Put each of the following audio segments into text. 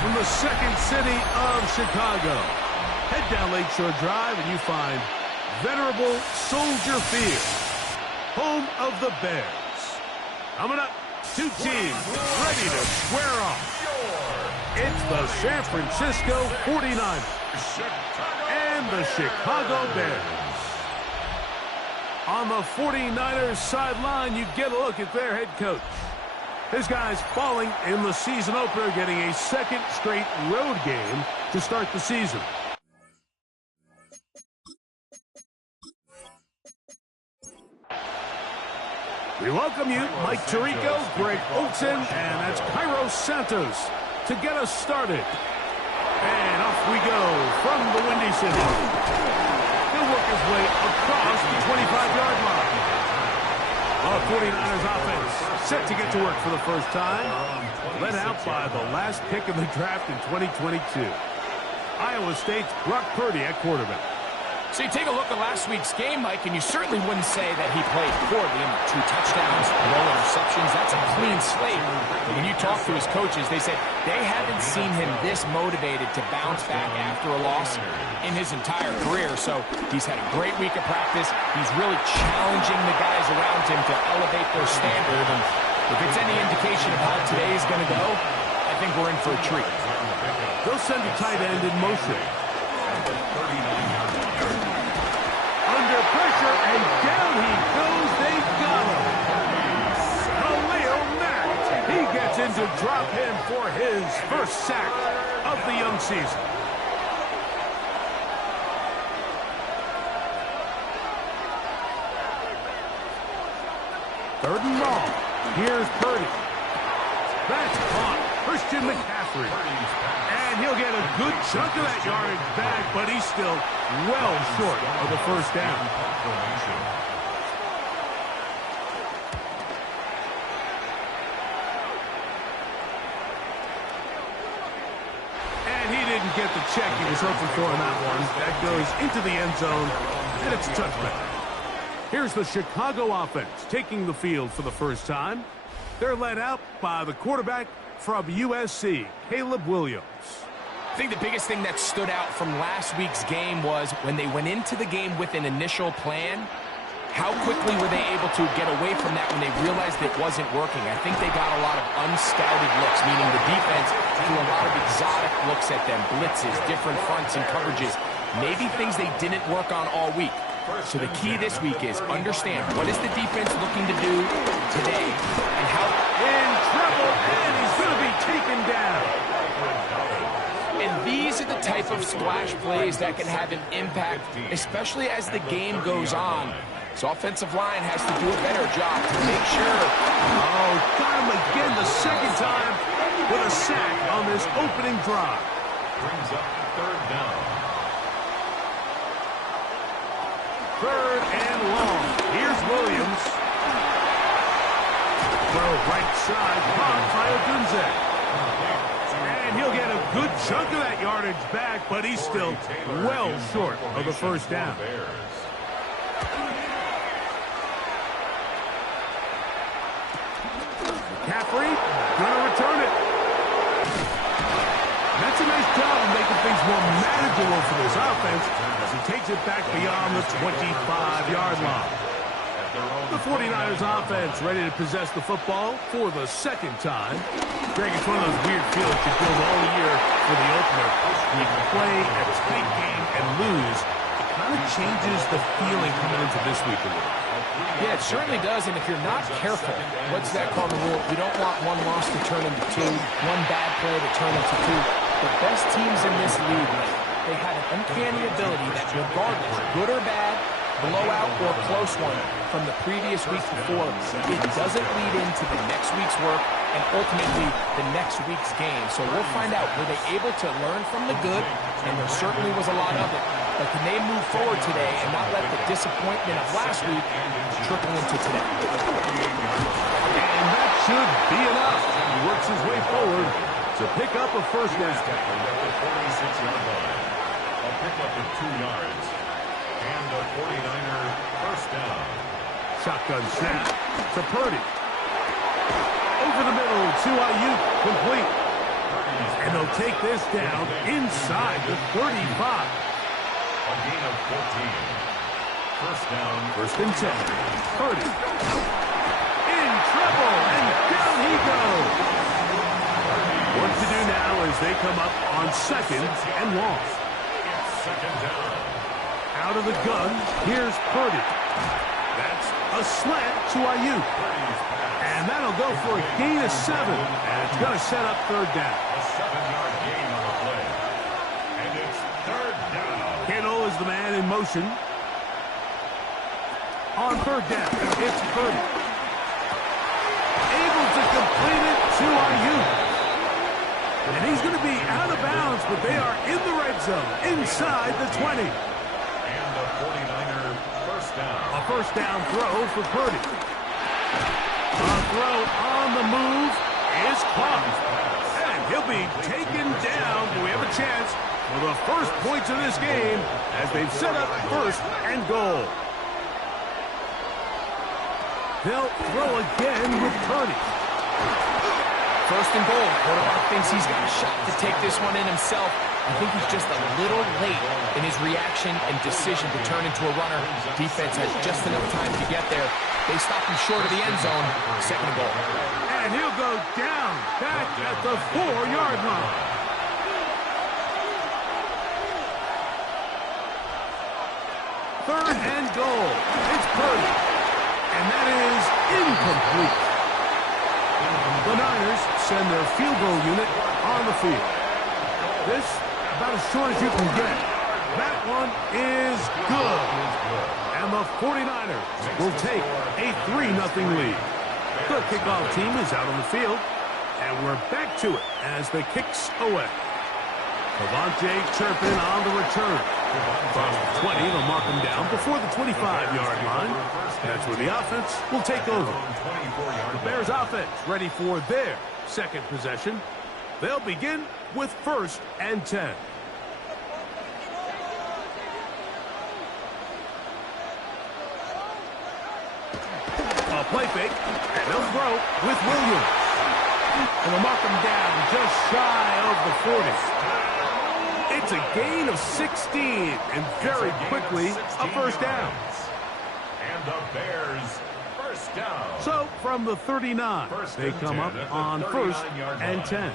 from the second city of Chicago. Head down Lakeshore Drive and you find venerable Soldier Field, home of the Bears. Coming up, two teams ready to square off. It's the San Francisco 49ers and the Chicago Bears. On the 49ers sideline, you get a look at their head coach. This guy's falling in the season opener, getting a second straight road game to start the season. We welcome you, Mike Tirico, Greg Olsen, and that's Cairo Santos to get us started. And off we go from the Windy City. He'll work his way across the 25-yard line. Our 49ers offense set to get to work for the first time. Led out by the last pick in the draft in 2022. Iowa State's Brock Purdy at quarterback. So you take a look at last week's game, Mike, and you certainly wouldn't say that he played poorly. 2 touchdowns, no interceptions. That's a clean slate. But when you talk to his coaches, they said they haven't seen him this motivated to bounce back after a loss in his entire career. So he's had a great week of practice. He's really challenging the guys around him to elevate their standard. And if it's any indication of how today is going to go, I think we're in for a treat. They'll send a tight end in motion. Under pressure, and down he goes. They got him. Khalil Mack. He gets into drop him for his first sack of the young season. Third and long. Here's Purdy. That's caught. Christian McCaffrey. And he'll get a good chunk of that yardage back, but he's still well short of the first down. And he didn't get the check he was hoping for on that one. That goes into the end zone, and it's a touchback. Here's the Chicago offense taking the field for the first time. They're led out by the quarterback from USC, Caleb Williams. I think the biggest thing that stood out from last week's game was when they went into the game with an initial plan, how quickly were they able to get away from that when they realized it wasn't working? I think they got a lot of unscouted looks, meaning the defense threw a lot of exotic looks at them, blitzes, different fronts and coverages, maybe things they didn't work on all week. So the key this week is understand what is the defense looking to do today and how in trouble, and he's going to be taken down. And these are the type of splash plays that can have an impact, especially as the game goes on. So offensive line has to do a better job to make sure. Oh, got him again the second time with a sack on this opening drive. Brings up third down. Third and long. Here's Williams. Throw right side, caught by Odunze. And he'll get a good chunk of that yardage back, but he's still well short of the first down. McCaffrey gonna return it. That's a nice job of making things more manageable for this offense as he takes it back beyond the 25-yard line. The 49ers offense ready to possess the football for the second time. Greg, it's one of those weird feelings you feel all year for the opener. When you play a tight game and lose, it kind of changes the feeling coming into this week a little. Yeah, it certainly does, and if you're not careful, what's that called the rule? You don't want one loss to turn into 2, one bad play to turn into 2. The best teams in this league, they have an uncanny ability that regardless, good or bad, blowout or close one from the previous week before, it doesn't lead into the next week's work and ultimately the next week's game. So we'll find out, were they able to learn from the good? And there certainly was a lot of it. But can they move forward today and not let the disappointment of last week trickle into today? And that should be enough. He works his way forward to pick up a first down. The 46-yard line. A pickup of 2 yards. And a 49er first down. Shotgun snap to Purdy. Over the middle to Ayuk, complete. And they'll take this down inside the 35. A gain of 14. First down. First and 10. Purdy. In trouble, and down he goes. What to do now as they come up on second and long. It's second down. Out of the gun, here's Purdy. That's a slant to Ayuk. And that'll go for a gain of 7. And it's going to set up third down. A 7-yard gain on the play. And it's third down. Kittle is the man in motion. On third down, it's Purdy. Able to complete it to Ayuk. And he's going to be out of bounds, but they are in the red zone, inside the 20. And the 49er first down. A first down throw for Purdy. A throw on the move is caught. And he'll be taken down. Do we have a chance for the first points of this game as they've set up first and goal? They'll throw again with Purdy. First and goal. Quarterback thinks he's got a shot to take this one in himself. I think he's just a little late in his reaction and decision to turn into a runner. Defense has just enough time to get there. They stop him short of the end zone. Second and goal. And he'll go down back at the 4-yard line. Third and goal. It's Purdy. And that is incomplete. The Niners send their field goal unit on the field. This, about as short as you can get. That one is good. And the 49ers will take a 3-0 lead. The kickoff team is out on the field. And we're back to it as the kicks away. Cavante Turpin on the return. Across the 20, they'll mark him down before the 25-yard line. That's where the offense will take over. The Bears offense ready for their second possession. They'll begin with first and 10. A play fake, and they'll throw with Williams. And they'll mark him down just shy of the 40. It's a gain of 16, and very quickly, a first down. And the Bears first down. So, from the 39, they come up on first and 10.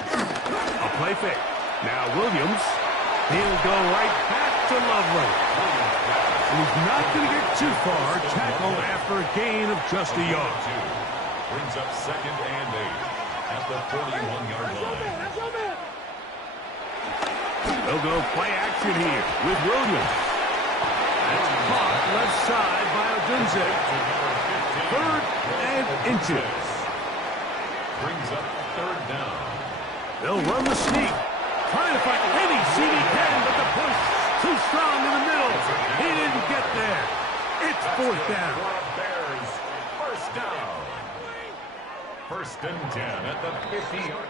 A play fake. Now Williams, he'll go right back to Lovely. And he's not going to get too far. Tackle after a gain of just a yard. Brings up second and 8 at the 41-yard line. They'll go play action here with Williams. That's caught left side by Odunze. Third and inches. Brings up third down. They'll run the sneak. Trying to find any seam he can, but the push too strong in the middle. He didn't get there. It's fourth down. Bears first down. First and 10 at the 50-yard.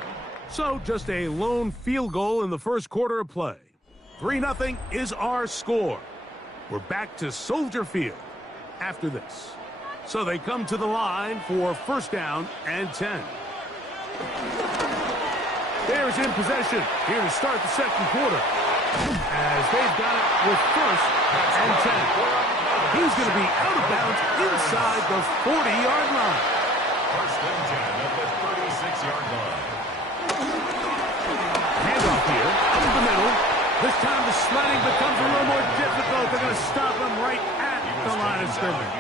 So just a lone field goal in the first quarter of play. 3-0 is our score. We're back to Soldier Field after this. So they come to the line for first down and 10. Bears in possession here to start the second quarter. As they've got it with first and 10. He's going to be out of bounds inside the 40-yard line. First and 10 at the 36-yard line. Handoff here, up the middle. This time the sledding becomes a little more difficult. They're going to stop him right at the line of scrimmage.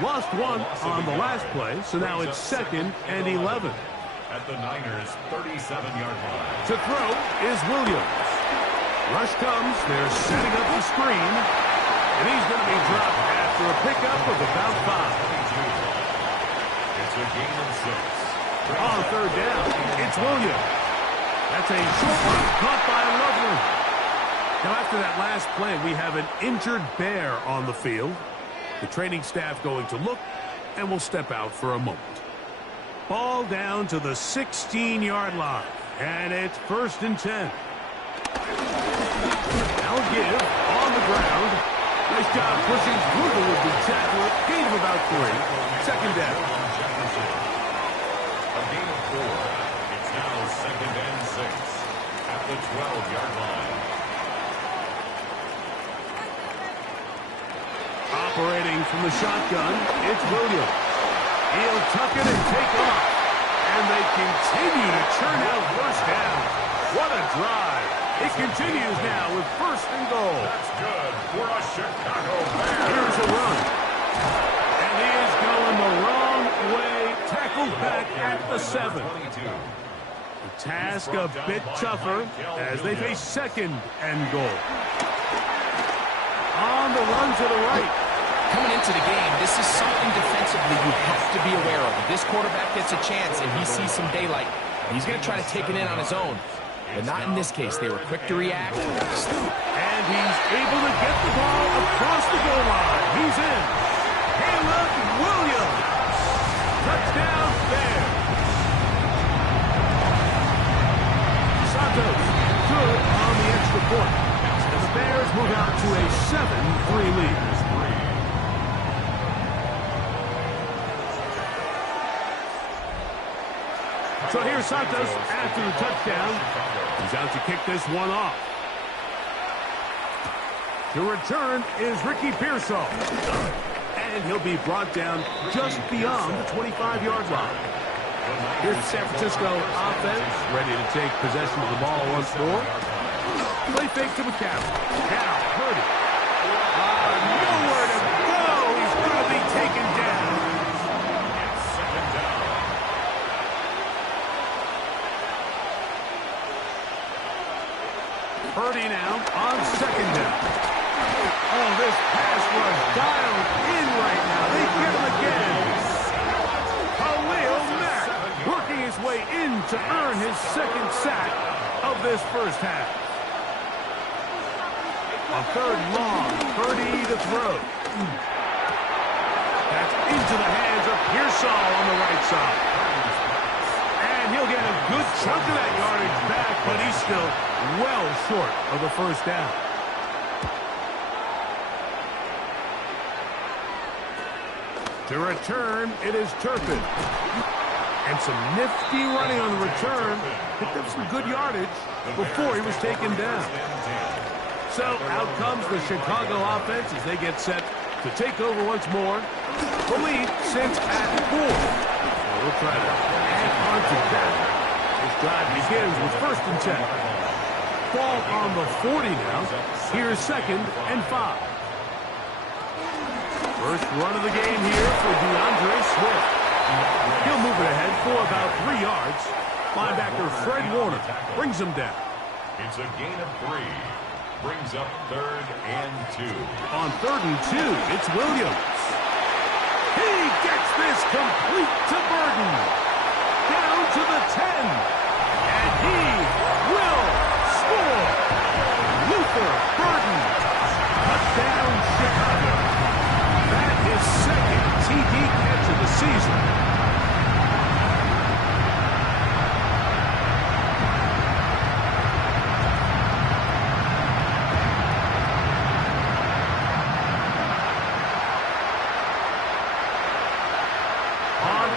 Lost one on the last play, so now it's second and 11. At the Niners' 37-yard line. To throw is Williams. Rush comes. They're setting up the screen. And he's going to be dropped after a pickup of about 5. It's a gain of 6. On third down, it's Williams. That's a short one caught by Lovely. Now after that last play, we have an injured Bear on the field. The training staff going to look, and will step out for a moment. Ball down to the 16-yard line. And it's first and 10. Now give on the ground. Nice job pushing through the would-be tackler. Gain of about 3. Second down. Operating from the shotgun, it's Williams. He'll tuck it and take off. And they continue to churn out first down. What a drive. It continues now with first and goal. That's good for a Chicago Bears. Here's a run. And he is going the wrong way. Tackled back at the 7. The task a bit tougher as they face second and goal. On the run to the right. Coming into the game, this is something defensively you have to be aware of. If this quarterback gets a chance and he sees some daylight, he's going to try to take it in on his own. But not in this case. They were quick to react. And he's able to get the ball across the goal line. He's in. Caleb Williams. Touchdown Bears. Santos good on the extra point. And the Bears move out to a 7-3 lead. So here's Santos after the touchdown. He's out to kick this one off. The return is Ricky Pearsall. And he'll be brought down just beyond the 25-yard line. Here's the San Francisco offense, ready to take possession of the ball once more. Play fake to McCaffrey. Now, Purdy. Nowhere to go. He's going to be taken down. Purdy now on second down. Oh, this pass was dialed in right now. They get him again. Khalil Mack working his way in to earn his second sack of this first half. A third long, Purdy to throw. That's into the hands of Pearsall on the right side. And he'll get a good chunk of that yardage back, but he's still well short of the first down. To return, it is Turpin. And some nifty running on the return. Picked up some good yardage before he was taken down. So out comes the Chicago offense as they get set to take over once more. The lead sits at 4. We'll try to add on to that. This drive begins with 1st and 10. Ball on the 40 now. Here's 2nd and 5. First run of the game here for DeAndre Swift. He'll move it ahead for about 3 yards. Linebacker Fred Warner brings him down. It's a gain of 3. Brings up 3rd and 2. On 3rd and 2, it's Williams. He gets this complete to Burden. Down to the 10. And he will score. Luther Burden. Touchdown, Chicago. That is 2nd TD catch of the season.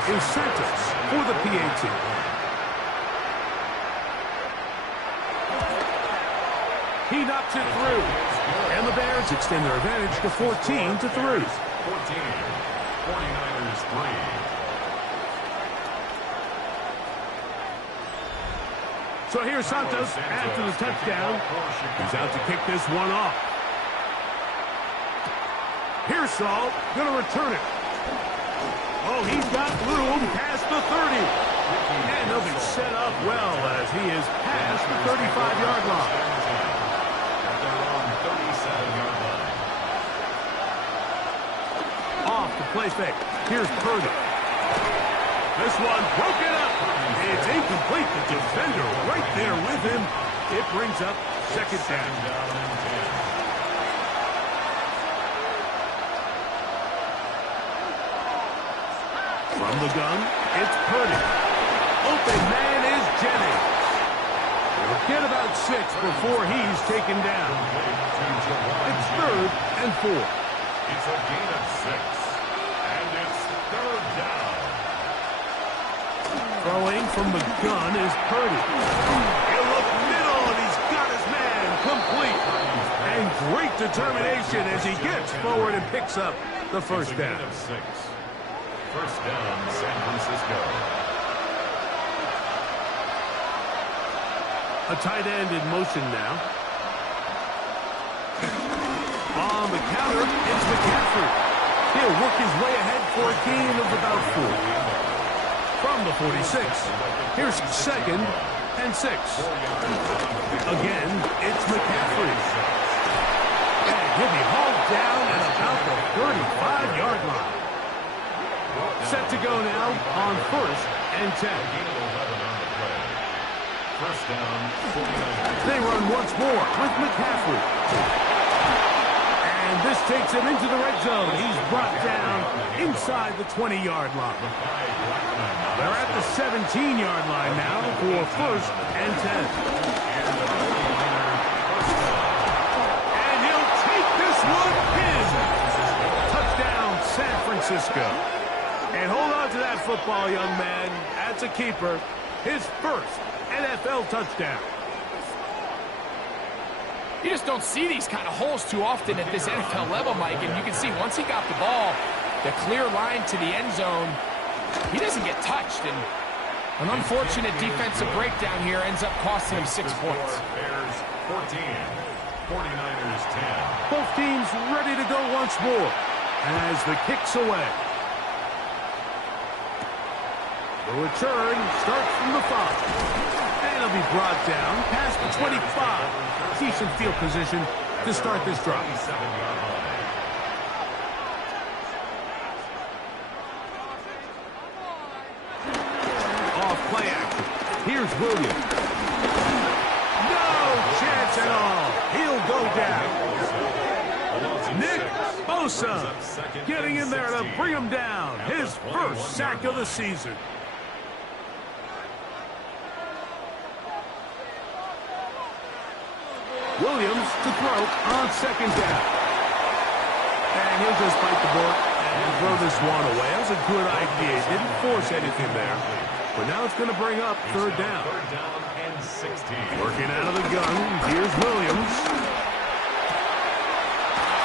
Is Santos for the PAT. He knocks it through. And the Bears extend their advantage to 14-3. 14. 49ers 3. So here's Santos after the touchdown. He's out to kick this one off. Pearsall going to return it. Oh, he's got room past the 30. And he'll be set up well as he is past the 35-yard line. They're on 37-yard line. Off the play fake. Here's Purdy. This one broken up. It's incomplete. The defender right there with him. It brings up 2nd down. From the gun, it's Purdy. Open man is Jennings. He'll get about 6 before he's taken down. It's 3rd and 4. It's a gain of 6. And it's 3rd down. Throwing from the gun is Purdy. He'll look middle, and he's got his man complete. And great determination as he gets forward and picks up the first down. First down, San Francisco. A tight end in motion now. On the counter, it's McCaffrey. He'll work his way ahead for a gain of about 4. From the 46, here's 2nd and 6. Again, it's McCaffrey. And he'll be hauled down at about the 35-yard line. Set to go now on 1st and 10. First down, 49. They run once more with McCaffrey. And this takes him into the red zone. He's brought down inside the 20-yard line. They're at the 17-yard line now for 1st and 10. And he'll take this one in. Touchdown, San Francisco. And hold on to that football, young man. That's a keeper. His first NFL touchdown. You just don't see these kind of holes too often at this NFL level, Mike. And you can see once he got the ball, the clear line to the end zone, he doesn't get touched. And an unfortunate defensive breakdown here ends up costing him 6 points. Bears 14, 49ers 10. Both teams ready to go once more as the kick's away. The return starts from the 5. And it'll be brought down past the 25. Decent field position to start this drive. Off play action. Here's Williams. No chance at all. He'll go down. Nick Bosa getting in there to bring him down. His first sack of the season. Williams to throw on 2nd down. And he'll just bite the bullet and throw this one away. That was a good idea. Didn't force anything there. But now it's going to bring up 3rd down. 3rd down and 16. Working out of the gun. Here's Williams.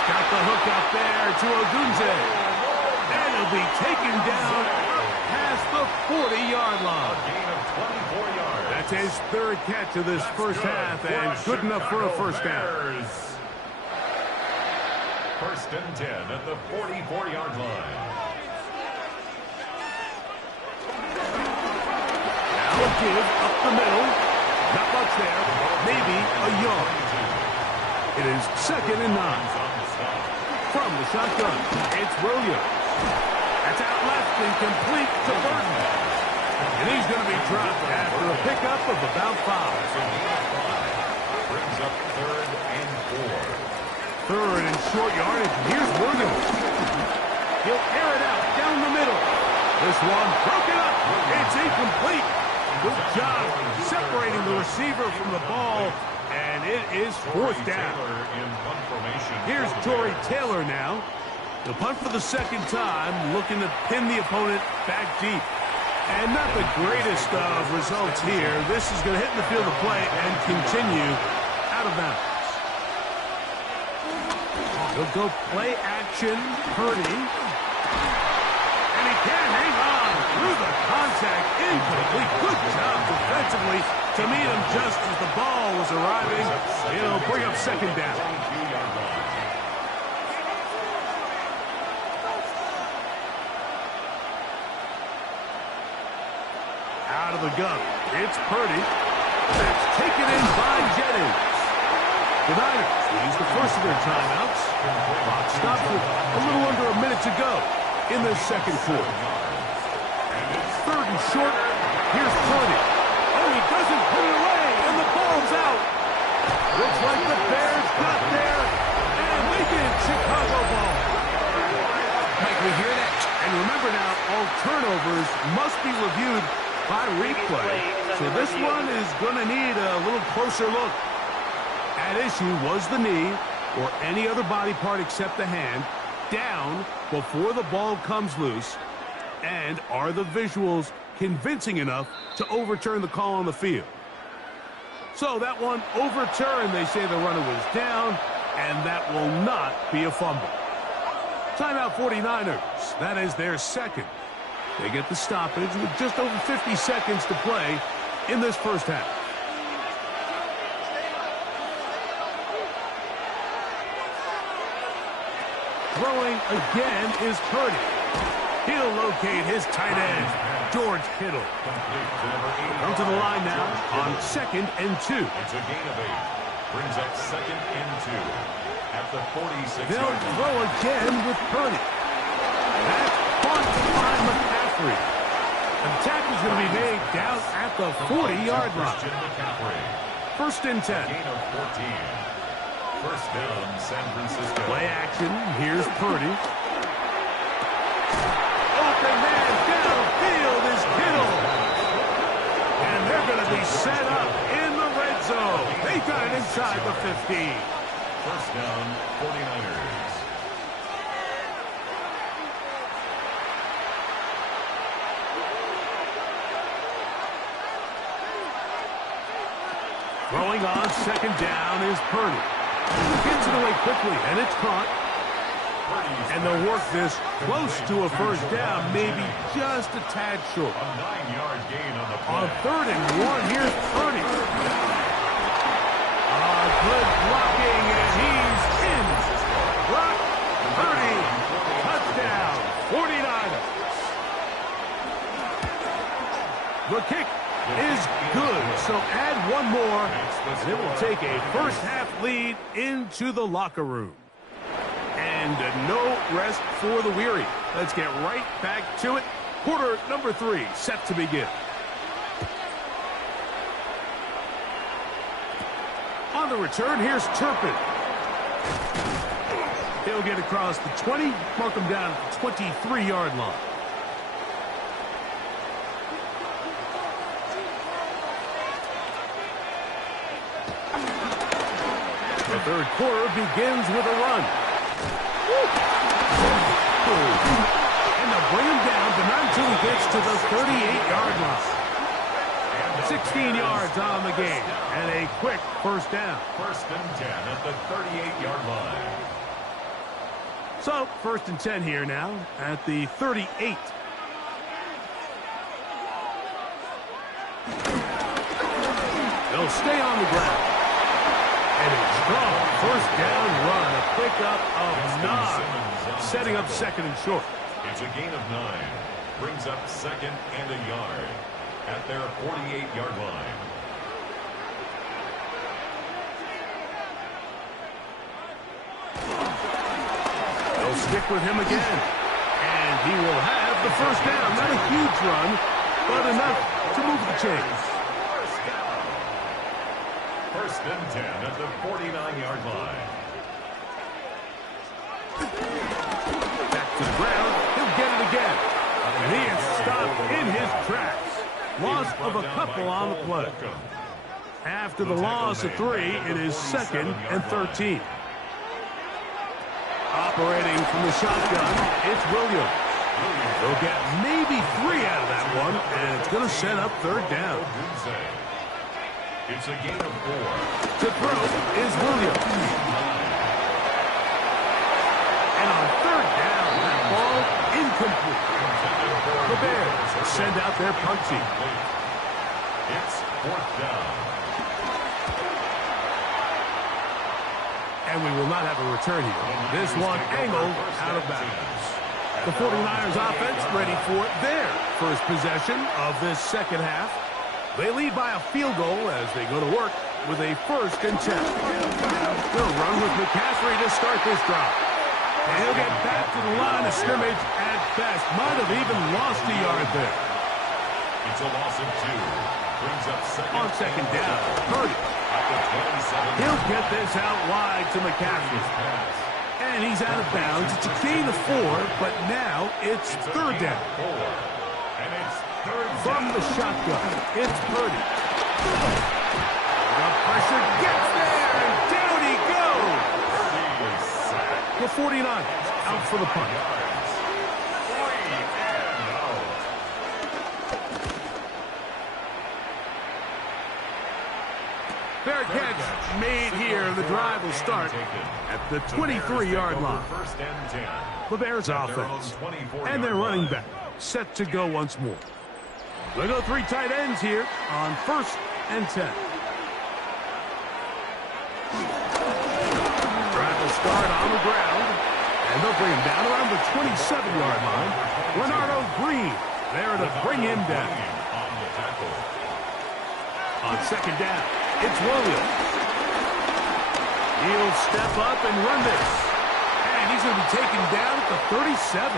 Got the hook out there to Odunze. And he'll be taken down past the 40-yard line. Gain of 24 yards. That's his 3rd catch of this first half, and good enough for a first down. First and 10 at the 44-yard line. Now a give up the middle. Not much there. Maybe a yard. It is 2nd and 9. From the shotgun, it's Williams. That's out left and complete to Burton. And he's going to be dropped after a pickup of about 5. Brings up 3rd and 4. 3rd and short yardage. Here's Williams. He'll air it out down the middle. This one broken up. It's incomplete. Good job separating the receiver from the ball. And it is 4th down. Here's Torrey Taylor now. He'll punt for the 2nd time, looking to pin the opponent back deep. And not the greatest of results here. This is going to hit in the field of play and continue out of bounds. He'll go play action. Purdy. And he can hang on through the contact. Incomplete. Good job defensively to meet him just as the ball was arriving. He'll bring up 2nd down. Out of the gun. It's Purdy. That's taken in by Jennings. The Niners use the first of their timeouts. Clock stops with a little under a minute to go in the 2nd quarter. 3rd and short. Here's Purdy. Oh, he doesn't put it away, and the ball's out. Looks like the Bears got there, and they did. Chicago ball. Mike, we hear that. And remember now, all turnovers must be reviewed by replay. So this one is going to need a little closer look. At issue was the knee or any other body part except the hand down before the ball comes loose. And are the visuals convincing enough to overturn the call on the field? So that one overturned. They say the runner was down. and that will not be a fumble. Timeout 49ers. That is their second. They get the stoppage with just over 50 seconds to play in this first half. Throwing again is Purdy. He'll locate his tight end, George Kittle. Come to the line now on 2nd and 2. It's a gain of 8. Brings up 2nd and 2 at the 46. They'll throw again with Purdy. That's caught by McCaffrey. The tackle is going to be made down at the 40-yard line. First and 10. Gain of 14. First down, San Francisco. Play action. Here's Purdy. Open man downfield is Kittle. And they're going to be set up in the red zone. They got it inside the 15. First down, 49ers. Throwing on 2nd down is Purdy. Gets it away quickly, and it's caught. And they'll work this close to a first down, maybe just a tad short. A 9-yard gain on the play. On 3rd and 1, here's Purdy. Good blocking, and he's in. Brock Purdy, touchdown, 49ers. The kick is good, so add one more, and it will take a first-half lead into the locker room. And no rest for the weary. Let's get right back to it. Quarter number 3 set to begin. On the return, here's Turpin. He'll get across the 20, mark him down at the 23-yard line. The third quarter begins with a run. And they'll bring him down, but not until he gets to the 38-yard line. 16 yards on the game, and a quick first down. First and 10 at the 38-yard line. So, first and 10 here now at the 38. They'll stay on the ground. And a strong first down run, a pickup of 9, setting up 2nd and short. It's a gain of 9. Brings up 2nd and a yard at their 48-yard line. They'll stick with him again. And he will have the first down. Not a huge run, but enough to move the chains. First and 10 at the 49-yard line. Back to the ground. He'll get it again. And he is stopped in his tracks. Loss of a couple on the play. After the loss of 3, it is 2nd and 13. Operating from the shotgun, it's Williams. They'll get maybe 3 out of that one, and it's going to set up 3rd down. It's a gain of 4. To throw is Williams. And on 3rd down, that ball incomplete. The Bears send out their punt team. It's 4th down. And we will not have a return here. This one angled out of bounds. The 49ers offense ready for their first possession of this second half. They lead by a field goal as they go to work with a 1st and 10. They'll run with McCaffrey to start this drive. And he'll get back to the line of scrimmage at best. Might have even lost a yard there. It's a loss of 2. Brings up 2nd. On 2nd down, Purdy. At the 27. He'll get this out wide to McCaffrey. And he's out of bounds. It's a gain of 4, but now it's 3rd down. 4. And it's 3rd down. From the shotgun, it's Purdy. The pressure gets there, and down he goes. The 49ers out for the punt. Fair catch made here. The drive will start at the 23-yard line. The Bears offense and their running back set to go once more. They'll go three tight ends here on 1st and 10. Drive will start on the ground, and they'll bring him down around the 27-yard line. Renardo Green there to bring him down. On 2nd down, it's Williams. He'll step up and run this. And he's going to be taken down at the 37.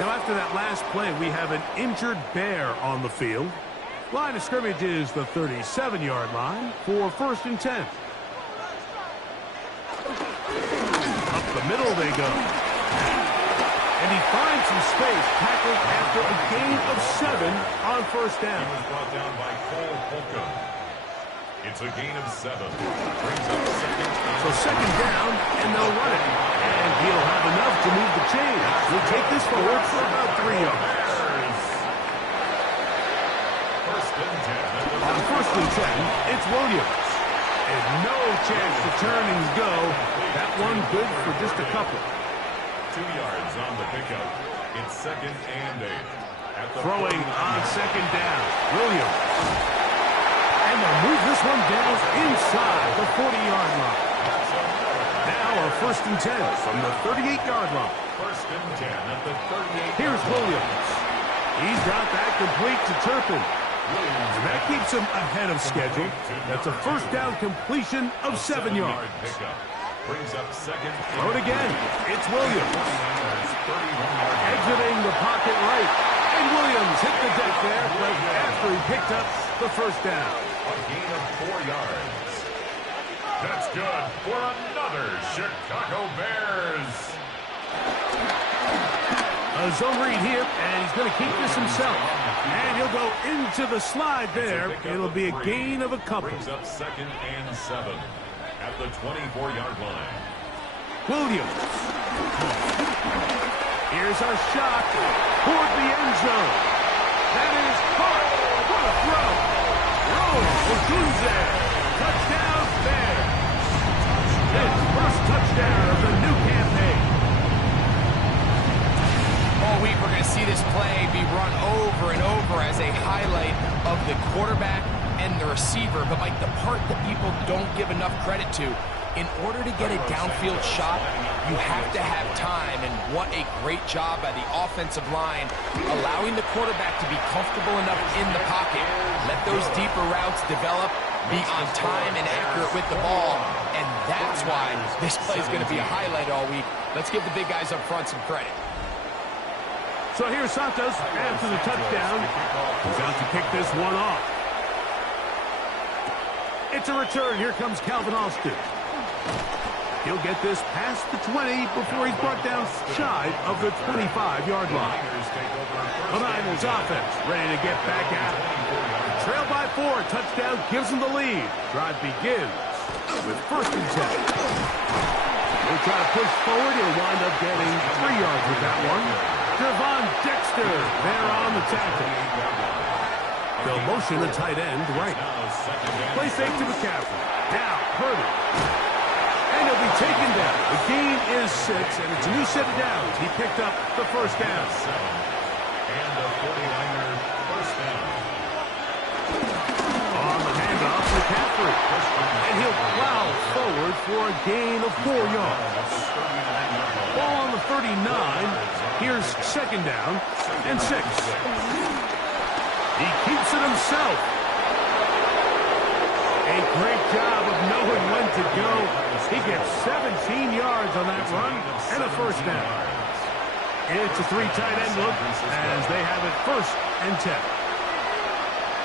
Now, after that last play, we have an injured Bear on the field. Line of scrimmage is the 37-yard line for 1st and 10. Up the middle they go. And he finds some space, tackled after a gain of 7 on 1st down. He was brought down by Cole Holcomb. It's a gain of 7. Brings up 2nd. So 2nd down, and they'll run it. And he'll have enough to move the chains. He'll take this forward for about 3 yards. On 1st and 10, it's Williams. And no chance to turn and go. That one good for just a couple. 2 yards on the pickup. It's 2nd and 8. Throwing on 2nd down, Williams. And they'll move this one down inside the 40-yard line. Now a 1st and 10 from the 38-yard line. 1st and 10 at the 38. Here's Williams. He's got that complete to Turpin. And that keeps him ahead of schedule. That's a 1st down completion of 7 yards. Brings up 2nd. Throw it again. It's Williams. Exiting the pocket right. And Williams hit the deck there right after he picked up the 1st down. A gain of 4 yards. That's good for another Chicago Bears. A zone read here, and he's going to keep this himself. And he'll go into the slide there. It'll be a gain of a couple. Brings up 2nd and 7 at the 24-yard line. Williams. Here's our shot toward the end zone. That is caught. What a throw. Rose Odunze. Touchdown Bears. His first touchdown of the new campaign. All week we're going to see this play be run over and over as a highlight of the quarterback and the receiver. But Mike, the part that people don't give enough credit to, in order to get a downfield shot, you have to have time. And what a great job by the offensive line, allowing the quarterback to be comfortable enough in the pocket. Let those deeper routes develop, be on time and accurate with the ball. And that's why this play is going to be a highlight all week. Let's give the big guys up front some credit. So here's Santos after the touchdown. He's out to kick this one off. It's a return. Here comes Calvin Austin. He'll get this past the 20 before he's brought down shy of the 25-yard line. The Niners offense ready to get back at it. Trail by 4. Touchdown gives them the lead. Drive begins with 1st and 10. He'll try to push forward. He'll wind up getting 3 yards with that one. Gervon Dexter there on the tackle. They'll motion the tight end right. Play fake to McCaffrey. Now Purdy. And he'll be taken down. The gain is 6, and it's a new set of downs. He picked up the 1st down. And a 49er 1st down. On the handoff, McCaffrey. And he'll plow forward for a gain of 4 yards. Ball on the 39. Here's 2nd down and 6. He keeps it himself. A great job of knowing when to go. He gets 17 yards on that run and a 1st down. It's a 3 tight end look as they have it 1st and 10.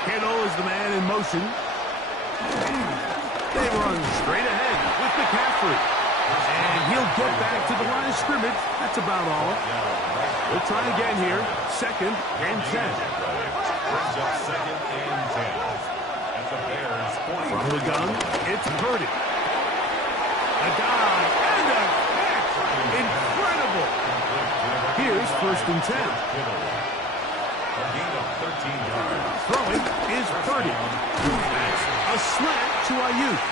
Kittle is the man in motion. They run straight ahead with McCaffrey. And he'll get back to the line of scrimmage. That's about all. We'll try again here. 2nd and 10. Brings up 2nd and 10. At the Bears 40. From the gun, it's Purdy. A dive and a catch. Incredible. Here's 1st and 10. A gain of 13 yards. Throwing is Purdy. That's a slant to Ayuk.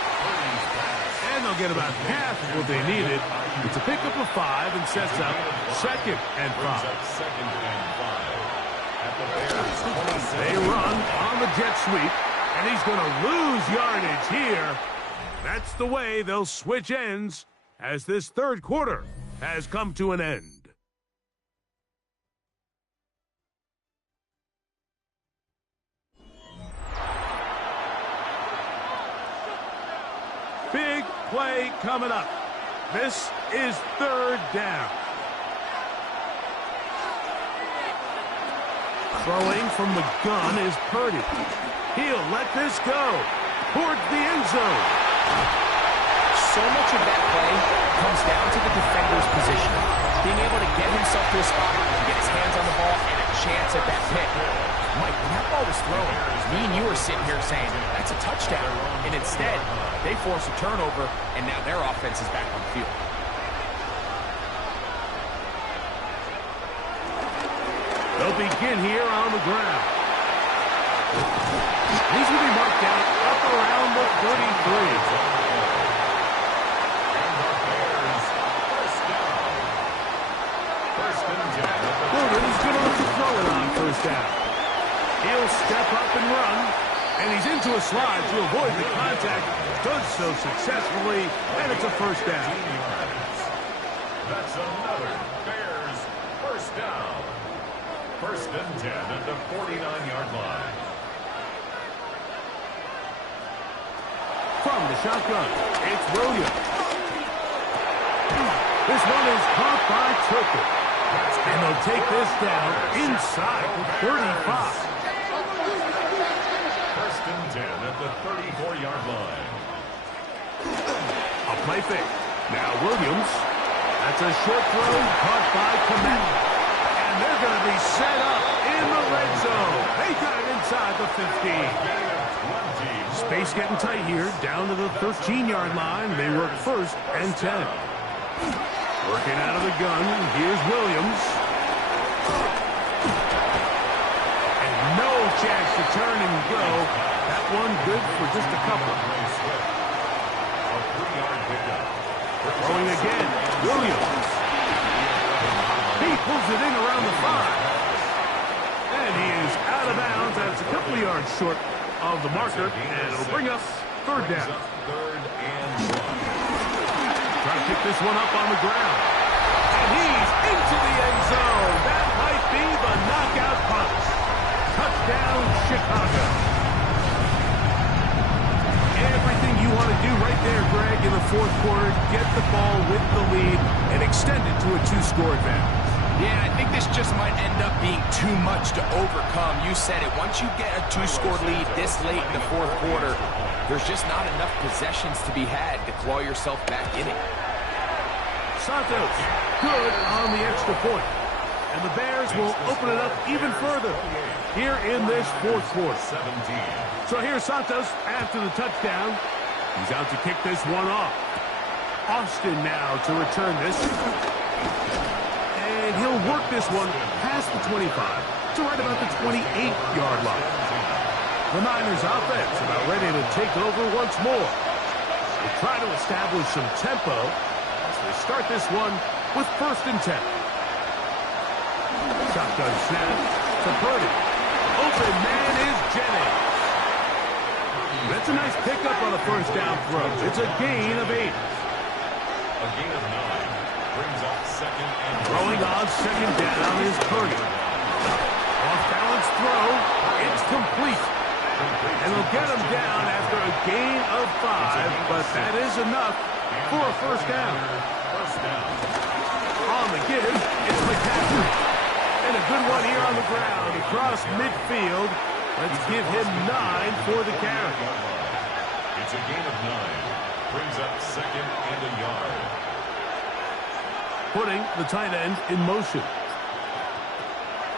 And they'll get about half what they needed. It's a pickup of 5 and sets up 2nd and 5. They run on the jet sweep, and he's going to lose yardage here. That's the way they'll switch ends as this third quarter has come to an end. Big play coming up. This is 3rd down. Throwing from the gun is Purdy. He'll let this go towards the end zone. So much of that play comes down to the defender's position. Being able to get himself to a spot where he can get his hands on the ball and a chance at that pick. Mike, when that ball was thrown, me and you were sitting here saying, that's a touchdown. And instead, they force a turnover, and now their offense is back on the field. They'll begin here on the ground. He's going to be marked down up around the 33. Williams going to look to throw it on 1st down. He'll step up and run, and he's into a slide to avoid the contact. Does so successfully, and it's a 1st down. That's another Bears 1st down. 1st and 10 at the 49-yard line. From the shotgun, it's Williams. This one is caught by Turpin. And they'll take this down inside the 35. 1st and 10 at the 34-yard line. A play fake. Now Williams. That's a short throw caught by Kmet. And they're going to be set up in the red zone. They got it inside the 15. Space getting tight here. Down to the 13-yard line. They work 1st and 10. Working out of the gun. Here's Williams. And no chance to turn and go. That one good for just a couple. Throwing again. Williams. He pulls it in around the 5. And he is out of bounds. That's a couple of yards short of the marker. And it'll bring us 3rd down. 3rd and 1. Trying to pick this one up on the ground. And he's into the end zone. That might be the knockout punch. Touchdown, Chicago. Everything you want to do right there, Greg, in the 4th quarter. Get the ball with the lead and extend it to a 2-score advantage. Yeah, I think this just might end up being too much to overcome. You said it. Once you get a 2-score lead this late in the 4th quarter, there's just not enough possessions to be had to claw yourself back in it. Santos, good on the extra point. And the Bears will open it up even further here in this 4th quarter. 17. So here's Santos after the touchdown. He's out to kick this one off. Austin now to return this. And he'll work this one past the 25 to right about the 28-yard line. The Niners offense about ready to take over once more. They try to establish some tempo as they start this one with 1st and 10. Shotgun snap to Purdy. Open man is Jennings. That's a nice pickup on a 1st down throw. It's a gain of 8. A gain of 9 brings up 2nd and Throwing on 2nd down is Purdy. Off-balance throw. It's complete. And they'll get him down after a gain of 5, but that is enough for a 1st down. On the give, it's McCaffrey. And a good one here on the ground across midfield. Let's give him 9 for the carry. It's a gain of 9. Brings up 2nd and a yard. Putting the tight end in motion.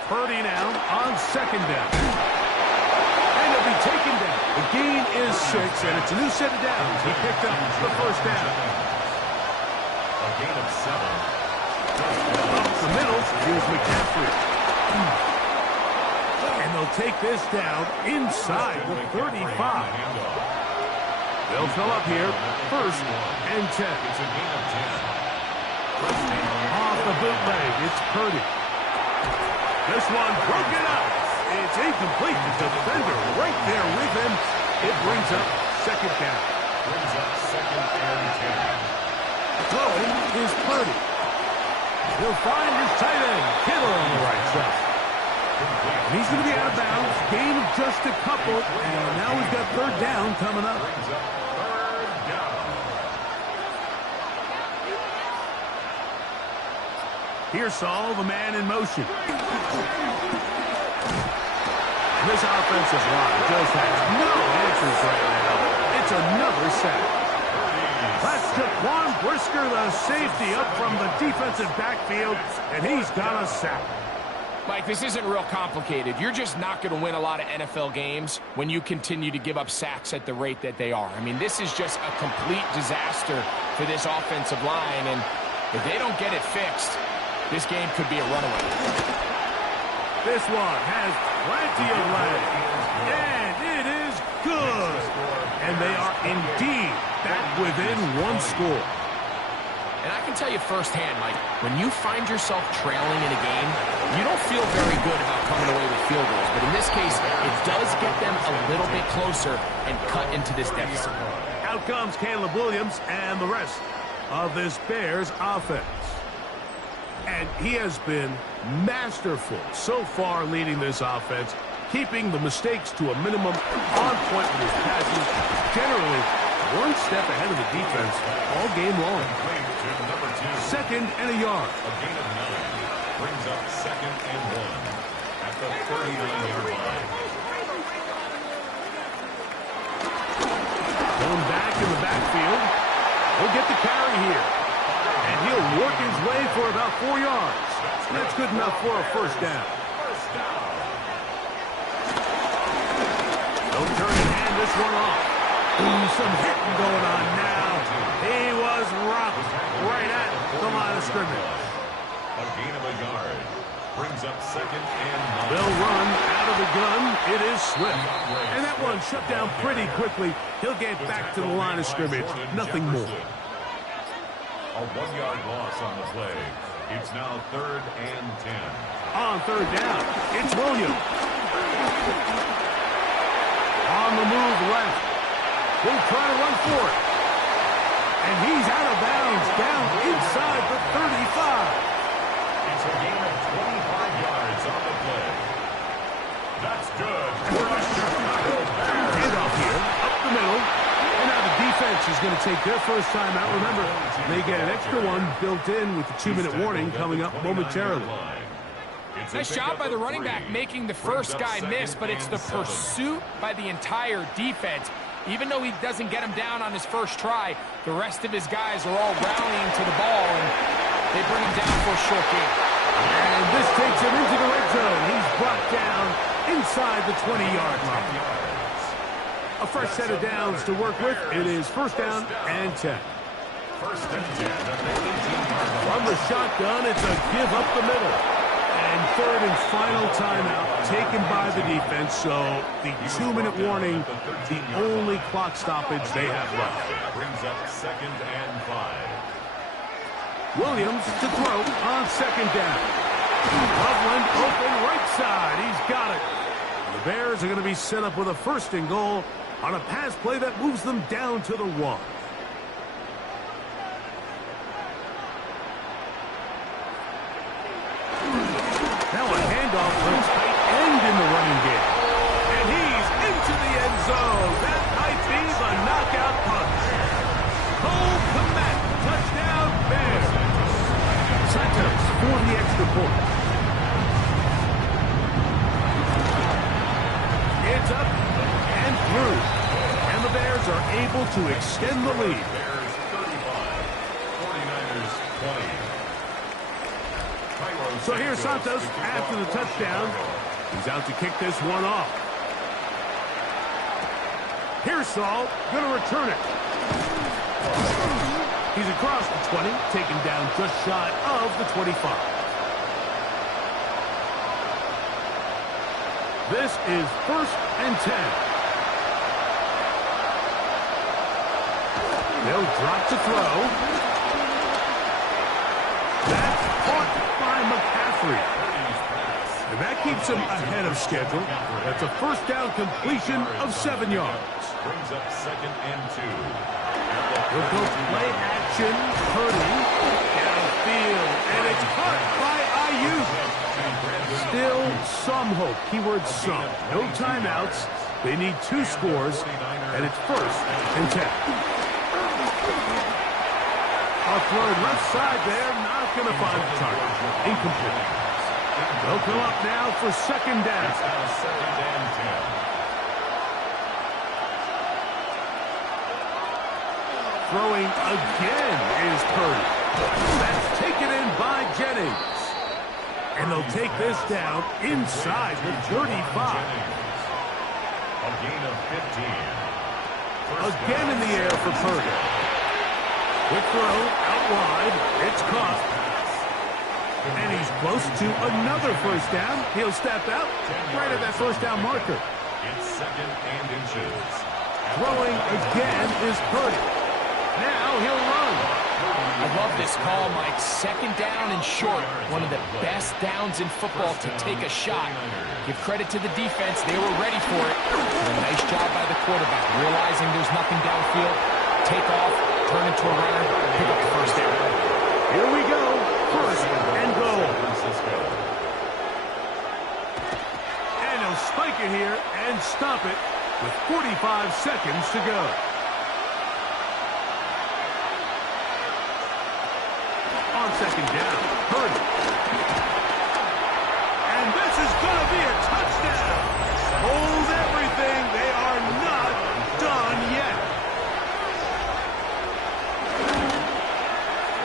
Purdy now on 2nd down. And he'll be taken down. The gain is 6, and it's a new set of downs. He picked up the 1st down. A gain of 7. Up the middle, here's McCaffrey. And they'll take this down inside the 35. They'll fill up here, 1st and 10. It's a gain of 10. Off the bootleg, it's Purdy. This one broken up. It's incomplete. The defender right there with him. It brings up 2nd down. Brings up 2nd and 10. Throwing is Purdy. He'll find his tight end, Kittle, on the right side. And he's going to be out of bounds. Gain of just a couple. And now we've got 3rd down coming up. Brings up 3rd down. Here's Saul, the man in motion. And this offensive line just has no answers right now. It's another sack. That's Jaquan Brisker, the safety, up from the defensive backfield, and he's got a sack. Mike, this isn't real complicated. You're just not going to win a lot of NFL games when you continue to give up sacks at the rate that they are. I mean, this is just a complete disaster for this offensive line, and if they don't get it fixed, this game could be a runaway. This one has plenty of legs, and it is good. And they are indeed back within 1 score. And I can tell you firsthand, Mike, when you find yourself trailing in a game, you don't feel very good about coming away with field goals. But in this case, it does get them a little bit closer and cut into this deficit. Out comes Caleb Williams and the rest of this Bears offense. And he has been masterful so far leading this offense, keeping the mistakes to a minimum, on point with his passes, generally 1 step ahead of the defense all game long. 2nd and a yard. A gain of 9 brings up 2nd and 1 at the 39-yard line. Going back in the backfield. He'll get the carry here. And he'll work his way for about 4 yards. That's good enough for a 1st down. They'll turn and hand this one off. Ooh, some hitting going on now. He was rocked right at the line of scrimmage. A gain of a yard brings up 2nd and 9. They'll run out of the gun. It is Swift. And that one shut down pretty quickly. He'll get back to the line of scrimmage. Nothing more. A 1-yard loss on the play. It's now 3rd and 10. On 3rd down, it's Williams. On the move left. He'll try to run for it. And he's out of bounds down inside the 35. It's a gain of 25 yards on the play. That's good. Handoff here, up the middle. And now the defense is going to take their 1st time out. Remember, they get an extra one built in with the 2-minute warning coming up momentarily. Nice job by the running back making the first guy miss, but it's the pursuit by the entire defense. Even though he doesn't get him down on his first try, the rest of his guys are all rallying to the ball, and they bring him down for a short gain. And this takes him into the red zone. He's brought down inside the 20-yard line. A fresh set of downs to work with. It is 1st down and 10. 1st and 10 at the 18-yard line. From the shotgun, it's a give up the middle. And 3rd and final timeout taken by the defense. So the 2-minute warning, the only clock stoppage they have left. Brings up 2nd and 5. Williams to throw on 2nd down. Loveland open right side. He's got it. The Bears are going to be set up with a 1st and goal on a pass play that moves them down to the 1. Now a handoff from tight end in the running game. And he's into the end zone. That might be the knockout punch. Cole Kmet, touchdown Bears. Santos for the extra point. It's up and through. And the Bears are able to extend the lead. Bears 35, 49ers 20. So here's Santos after the touchdown. He's out to kick this one off. Here's Saul, going to return it. He's across the 20, taken down just shy of the 25. This is 1st and 10. They'll drop to throw. That's caught by McCaffrey. And that keeps him ahead of schedule. That's a first down completion of 7 yards. Brings up 2nd and 2. He'll go play action. Purdy downfield. And it's caught by Ayuk. Still some hope. Keyword some. No timeouts. They need 2 scores. And it's 1st and 10. I'll throw left side there. Not going to find the target. Incomplete. They'll come up now for 2nd down. 2nd and 10. Throwing again is Purdy. That's taken in by Jennings. And they'll take this down inside the 35. A gain of 15. Again in the air for Purdy. Quick throw out wide. It's caught. And he's close to another first down. He'll step out right at that first down marker. It's 2nd and inches. Throwing again is Purdy. Now he'll run. I love this call, Mike. 2nd down and short. One of the best downs in football to take a shot. Give credit to the defense. They were ready for it. And a nice job by the quarterback. Realizing there's nothing downfield. Take off, turn into a runner, pick up the first down. Here we go. 1st and goal. And he'll spike it here and stop it with 45 seconds to go. On 2nd down, Purdy. And this is going to be a touchdown. Hold everything. They are not done yet.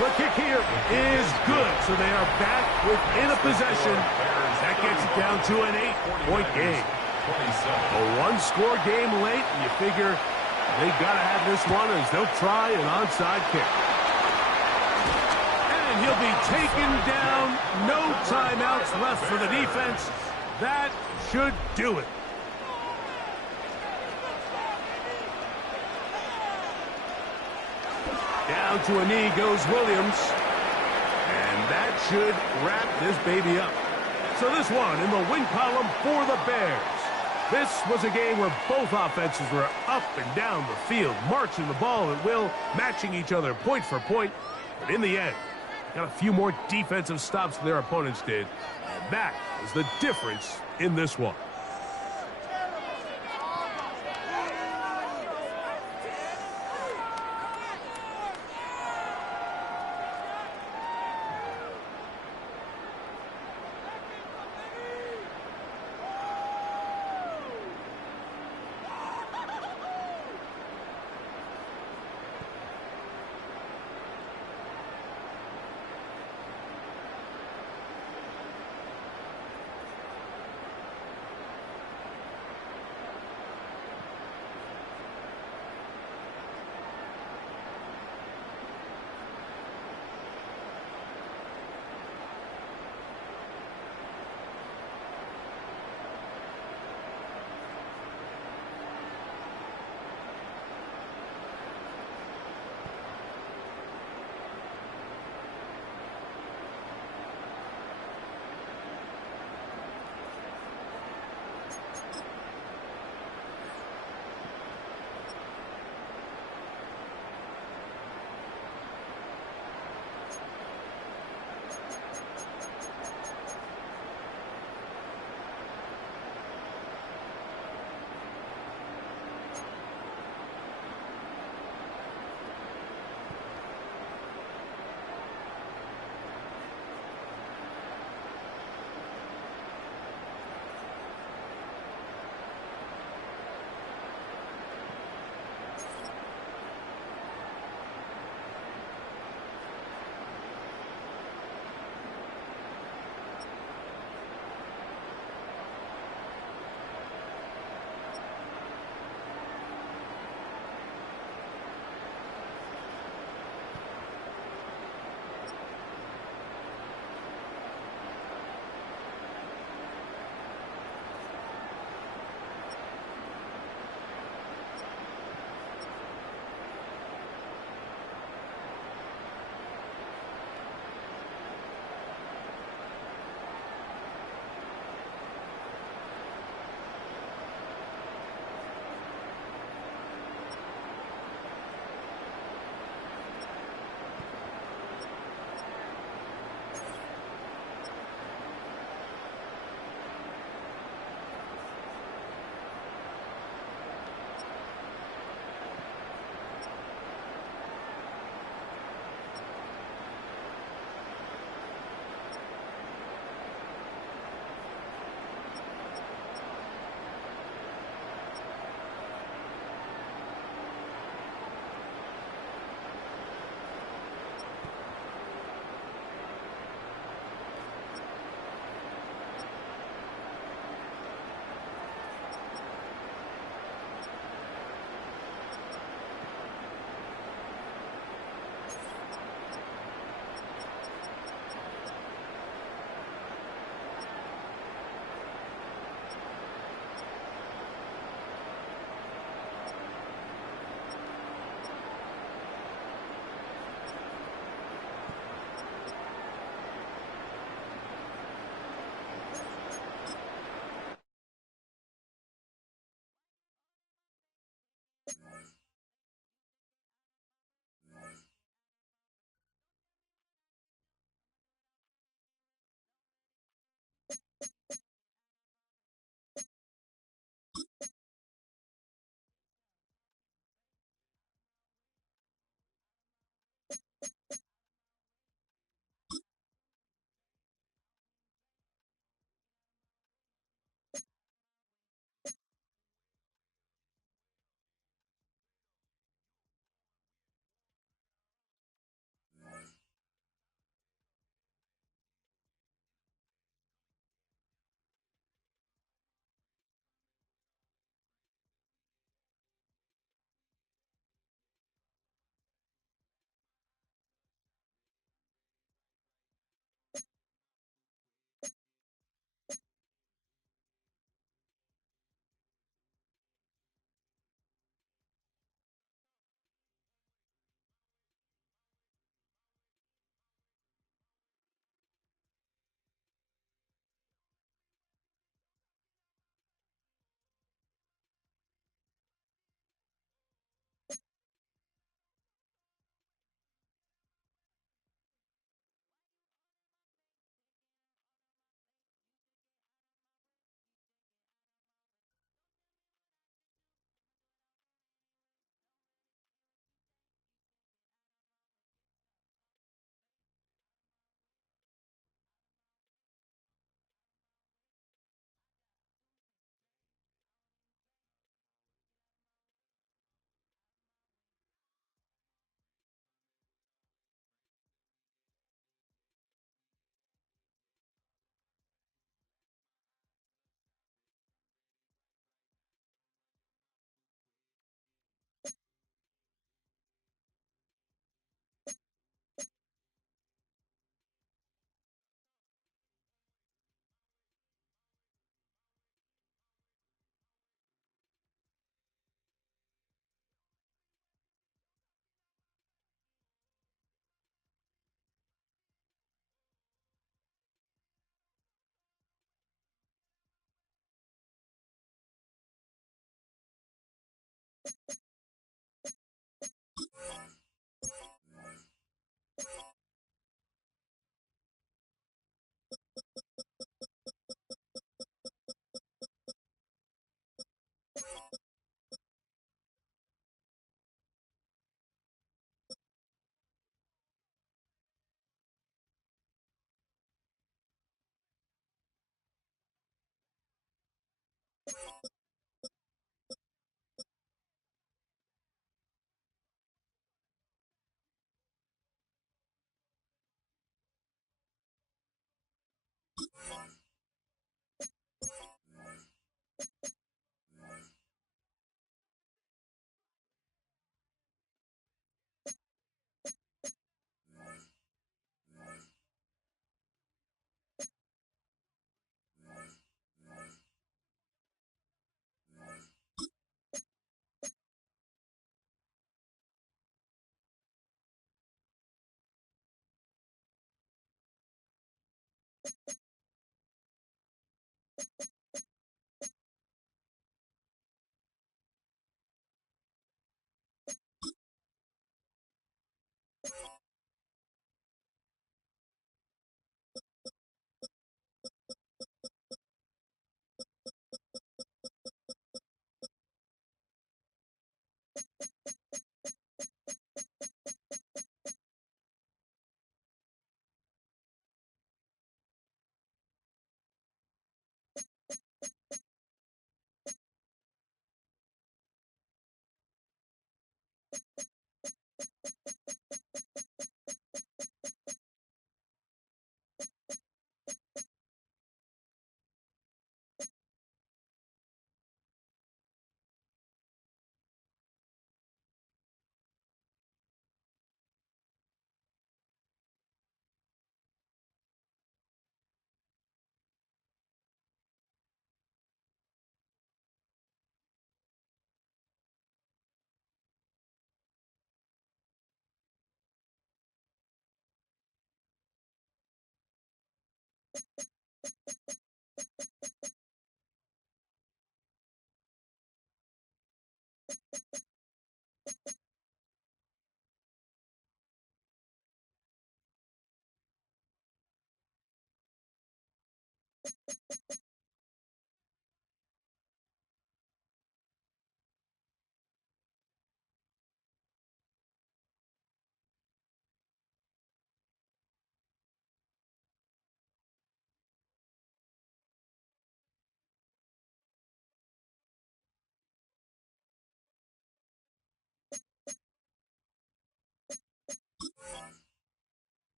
The kick here is good, so they are back within a possession. That gets it down to an 8-point game. A 1-score game late, and you figure they got to have this one as they'll try an onside kick. And he'll be taken down. No timeouts left for the defense. That should do it. Down to a knee goes Williams. And that should wrap this baby up. So this one in the win column for the Bears. This was a game where both offenses were up and down the field, marching the ball at will, matching each other point for point. But in the end, got a few more defensive stops than their opponents did. And that was the difference in this one.